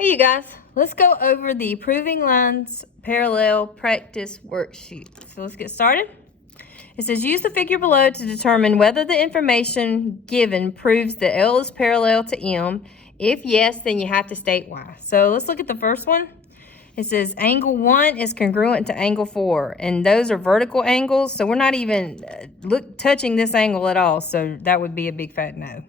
Hey you guys, let's go over the Proving Lines Parallel Practice Worksheet. So let's get started. It says use the figure below to determine whether the information given proves that L is parallel to M. If yes, then you have to state why. So let's look at the first one. It says angle 1 is congruent to angle 4, and those are vertical angles, so we're not even touching this angle at all, so that would be a big fat no.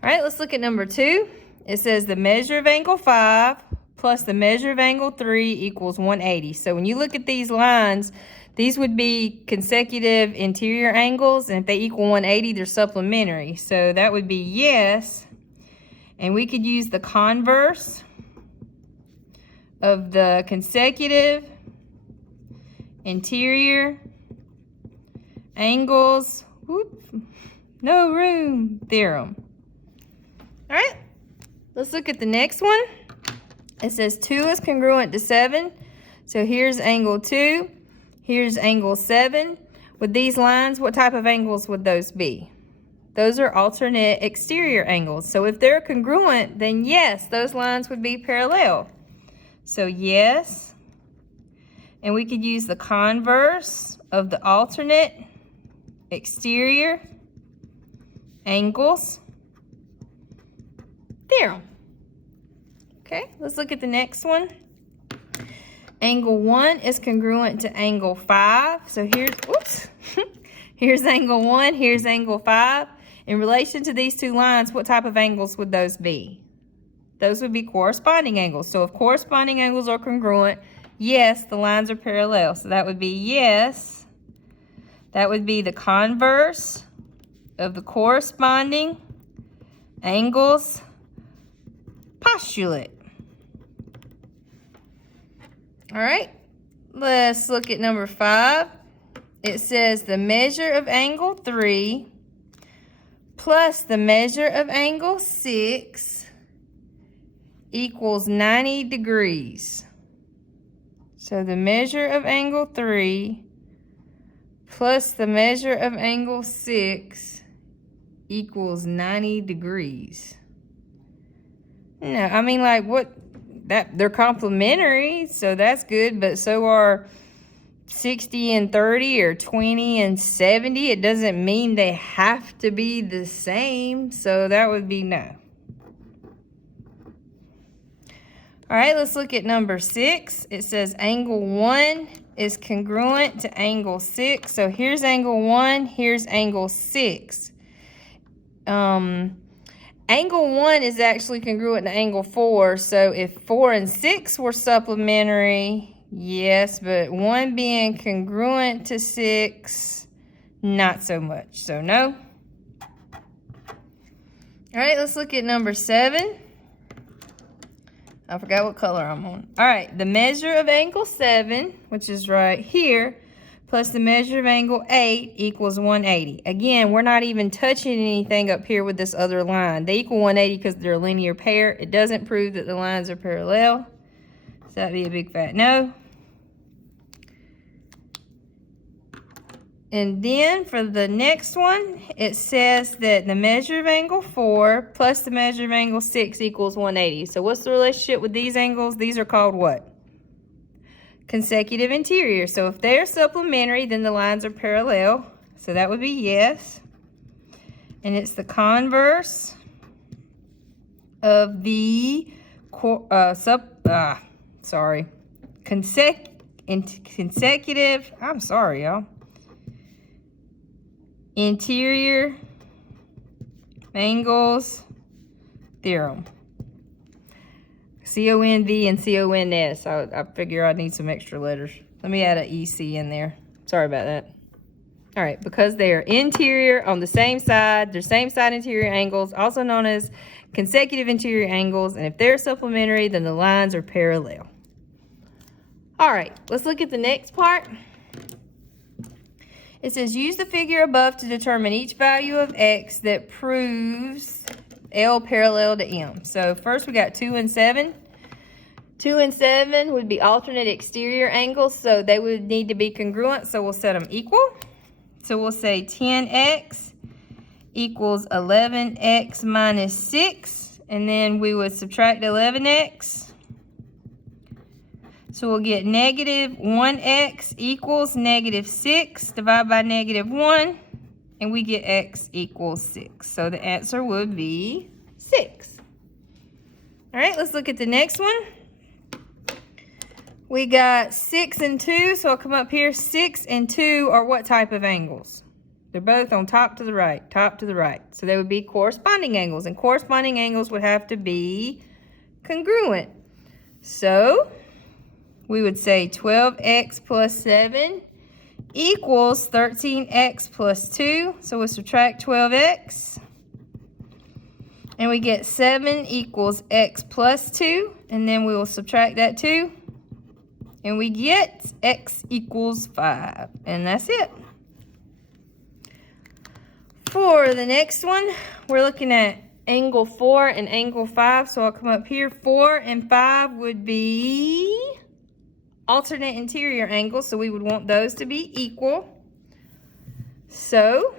All right, let's look at number 2. It says the measure of angle 5 plus the measure of angle 3 equals 180. So when you look at these lines, these would be consecutive interior angles, and if they equal 180, they're supplementary. So that would be yes, and we could use the converse of the consecutive interior angles, no room theorem. All right. Let's look at the next one. It says 2 is congruent to 7. So here's angle 2. Here's angle 7. With these lines, what type of angles would those be? Those are alternate exterior angles. So if they're congruent, then yes, those lines would be parallel. So yes. And we could use the converse of the alternate exterior angles theorem. Okay, let's look at the next one. Angle 1 is congruent to angle 5. So here's angle 1, here's angle 5. In relation to these two lines, what type of angles would those be? Those would be corresponding angles. So if corresponding angles are congruent, yes, the lines are parallel. So that would be yes. That would be the converse of the corresponding angles postulate. All right, let's look at number 5. It says the measure of angle 3 plus the measure of angle 6 equals 90 degrees. So the measure of angle 3 plus the measure of angle 6 equals 90 degrees. No, I mean, like, what? That they're complementary, so that's good, but so are 60 and 30 or 20 and 70. It doesn't mean they have to be the same, so that would be no. All right, let's look at number 6. It says angle 1 is congruent to angle 6. So here's angle 1, here's angle 6. Angle 1 is actually congruent to angle 4, so if 4 and 6 were supplementary, yes, but 1 being congruent to 6, not so much, so no. All right, let's look at number 7. I forgot what color I'm on. All right, the measure of angle 7, which is right here, plus the measure of angle 8 equals 180. Again, we're not even touching anything up here with this other line. They equal 180 because they're a linear pair. It doesn't prove that the lines are parallel. So that'd be a big fat no. And then for the next one, it says that the measure of angle 4 plus the measure of angle 6 equals 180. So what's the relationship with these angles? These are called what? Consecutive interior. So if they're supplementary, then the lines are parallel. So that would be yes. And it's the converse of the consecutive, I'm sorry, y'all. Interior angles theorem. C-O-N-V and C-O-N-S. I figure I need some extra letters. Let me add an E-C in there. Sorry about that. All right, because they are interior on the same side, they're same side interior angles, also known as consecutive interior angles, and if they're supplementary, then the lines are parallel. All right, let's look at the next part. It says use the figure above to determine each value of X that proves L parallel to M. So first we got 2 and 7. 2 and 7 would be alternate exterior angles, so they would need to be congruent, so we'll set them equal. So we'll say 10x equals 11x minus 6, and then we would subtract 11x. So we'll get negative 1x equals negative 6, divided by negative 1, and we get x equals 6. So the answer would be 6. All right, let's look at the next one. We got 6 and 2, so I'll come up here. 6 and 2 are what type of angles? They're both on top to the right, top to the right. So they would be corresponding angles, and corresponding angles would have to be congruent. So we would say 12x plus 7 equals 13x plus 2. So we'll subtract 12x. And we get 7 equals x plus 2. And then we will subtract that 2. And we get x equals 5. And that's it. For the next one, we're looking at angle 4 and angle 5. So I'll come up here. 4 and 5 would be alternate interior angles, so we would want those to be equal. So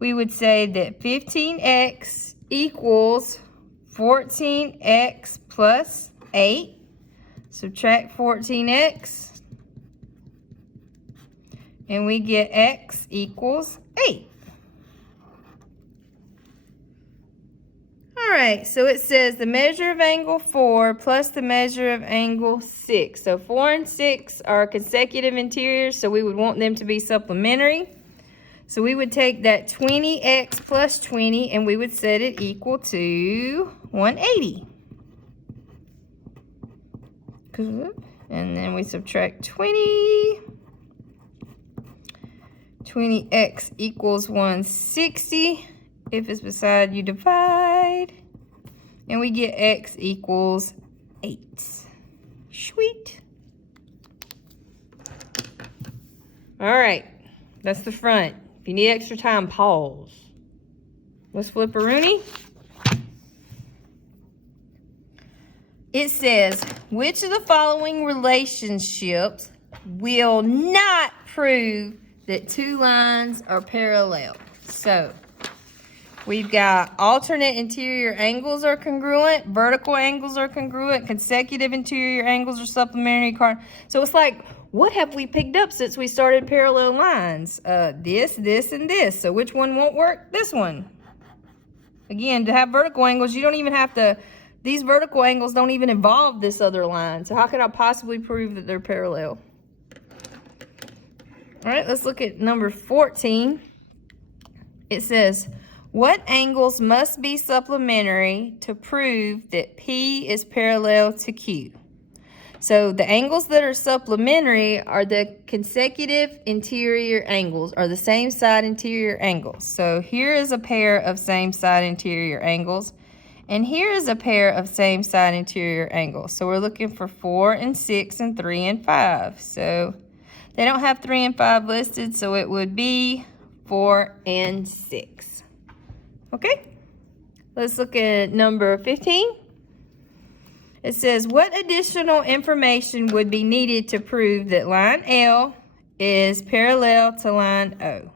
we would say that 15x equals 14x plus 8. Subtract 14x, and we get x equals 8. All right, so it says the measure of angle 4 plus the measure of angle 6. So 4 and 6 are consecutive interiors, so we would want them to be supplementary. So we would take that 20x plus 20, and we would set it equal to 180. And then we subtract 20. 20x equals 160. If it's beside, you divide. And we get x equals 8. Sweet. All right. That's the front. If you need extra time, pause. Let's flip a Rooney. It says, which of the following relationships will not prove that two lines are parallel? So we've got alternate interior angles are congruent, vertical angles are congruent, consecutive interior angles are supplementary. So it's like, what have we picked up since we started parallel lines? This, and this. So which one won't work? This one. Again, to have vertical angles, you don't even have to, these vertical angles don't even involve this other line. So how can I possibly prove that they're parallel? All right, let's look at number 14. It says, what angles must be supplementary to prove that P is parallel to Q? So the angles that are supplementary are the consecutive interior angles, or the same side interior angles. So here is a pair of same side interior angles, and here is a pair of same side interior angles. So we're looking for 4 and 6 and 3 and 5. So they don't have 3 and 5 listed, so it would be 4 and 6. Okay, let's look at number 15. It says, what additional information would be needed to prove that line L is parallel to line O?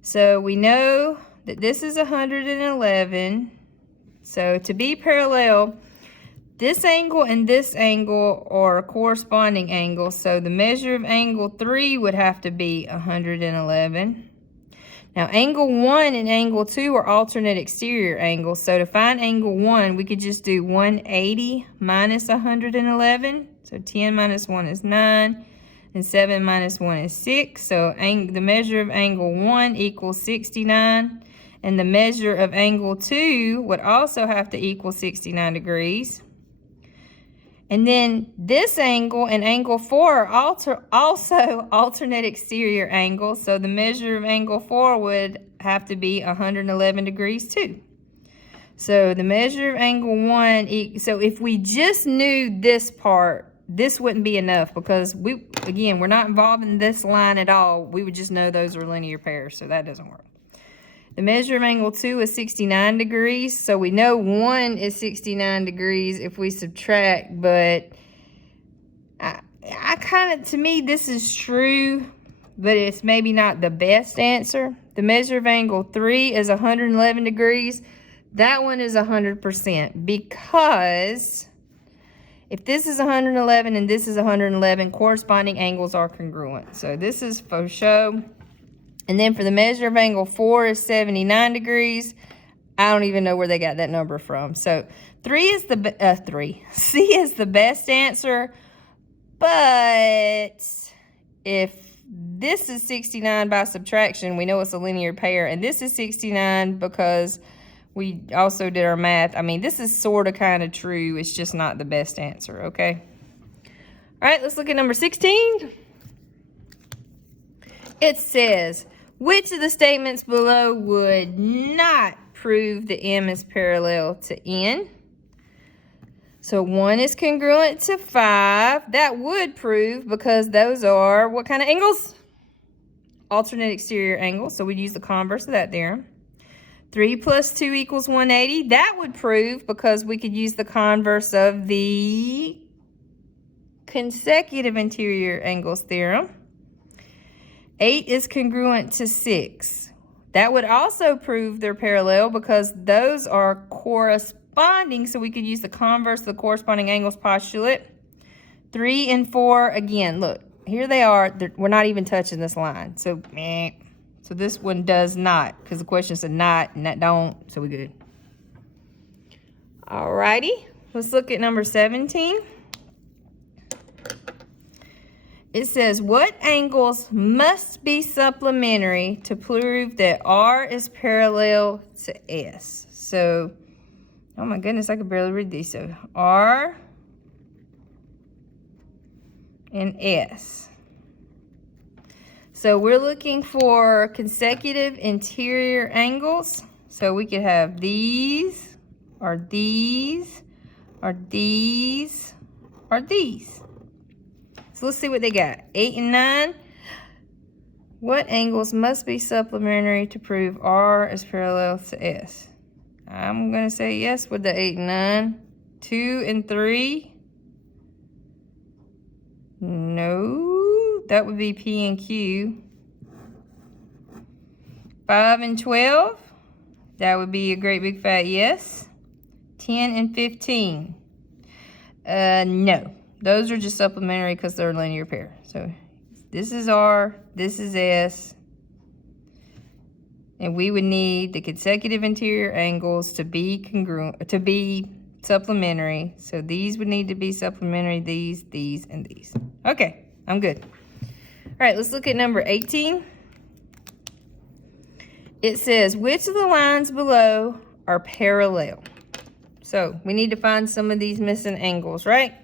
So we know that this is 111. So to be parallel, this angle and this angle are corresponding angles. So the measure of angle 3 would have to be 111. Now, angle 1 and angle 2 are alternate exterior angles. So to find angle 1, we could just do 180 minus 111. So 10 minus 1 is 9, and 7 minus 1 is 6. So the measure of angle 1 equals 69. And the measure of angle 2 would also have to equal 69 degrees. And then this angle and angle 4 are also alternate exterior angles. So the measure of angle 4 would have to be 111 degrees too. So the measure of angle 1, so if we just knew this part, this wouldn't be enough because we're not involved in this line at all. We would just know those are linear pairs, so that doesn't work. The measure of angle 2 is 69 degrees, so we know 1 is 69 degrees if we subtract, but I kind of, to me, this is true, but it's maybe not the best answer. the measure of angle 3 is 111 degrees. That one is 100% because if this is 111 and this is 111, corresponding angles are congruent. So this is for show. And then for the measure of angle 4 is 79 degrees. I don't even know where they got that number from. So C is the best answer. But if this is 69 by subtraction, we know it's a linear pair. And this is 69 because we also did our math. I mean, this is sort of kind of true. It's just not the best answer, okay? All right, let's look at number 16. It says, which of the statements below would not prove that M is parallel to N? So 1 is congruent to 5. That would prove because those are what kind of angles? Alternate exterior angles. So we'd use the converse of that theorem. 3 plus 2 equals 180. That would prove because we could use the converse of the consecutive interior angles theorem. 8 is congruent to 6. That would also prove they're parallel because those are corresponding, so we could use the converse of the corresponding angles postulate. 3 and 4, again, look, here they are. We're not even touching this line. So, so this one does not, because the question said not, and that don't, so we're good. Alrighty, let's look at number 17. It says, what angles must be supplementary to prove that R is parallel to S? So, oh my goodness, I could barely read these. So, R and S. So, we're looking for consecutive interior angles. So, we could have these, or these, or these, or these. So let's see what they got. 8 and 9. What angles must be supplementary to prove R is parallel to S? I'm going to say yes with the 8 and 9. 2 and 3. No. That would be P and Q. 5 and 12. That would be a great big fat yes. 10 and 15. No. Those are just supplementary because they're a linear pair. So this is R, this is S. And we would need the consecutive interior angles to be congruent, to be supplementary. So these would need to be supplementary, these, and these. Okay, I'm good. All right, let's look at number 18. It says, which of the lines below are parallel? So we need to find some of these missing angles, right?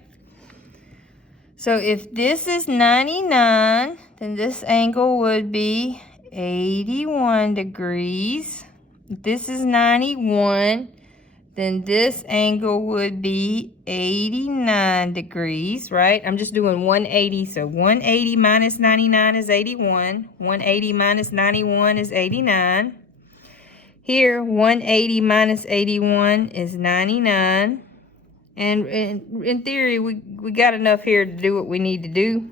So if this is 99, then this angle would be 81 degrees. If this is 91, then this angle would be 89 degrees, right? I'm just doing 180. So 180 minus 99 is 81. 180 minus 91 is 89. Here, 180 minus 81 is 99. And in theory, we got enough here to do what we need to do.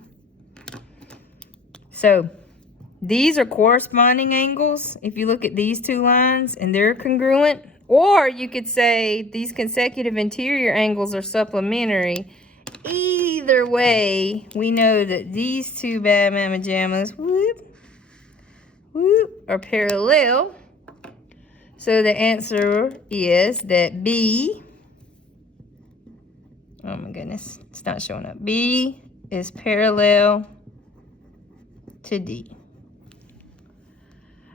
So these are corresponding angles. If you look at these two lines and they're congruent, or you could say these consecutive interior angles are supplementary. Either way, we know that these two bad mama jammas, are parallel. So the answer is that B, oh my goodness, it's not showing up. B is parallel to D.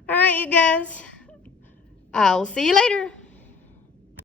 All right, you guys. I'll see you later.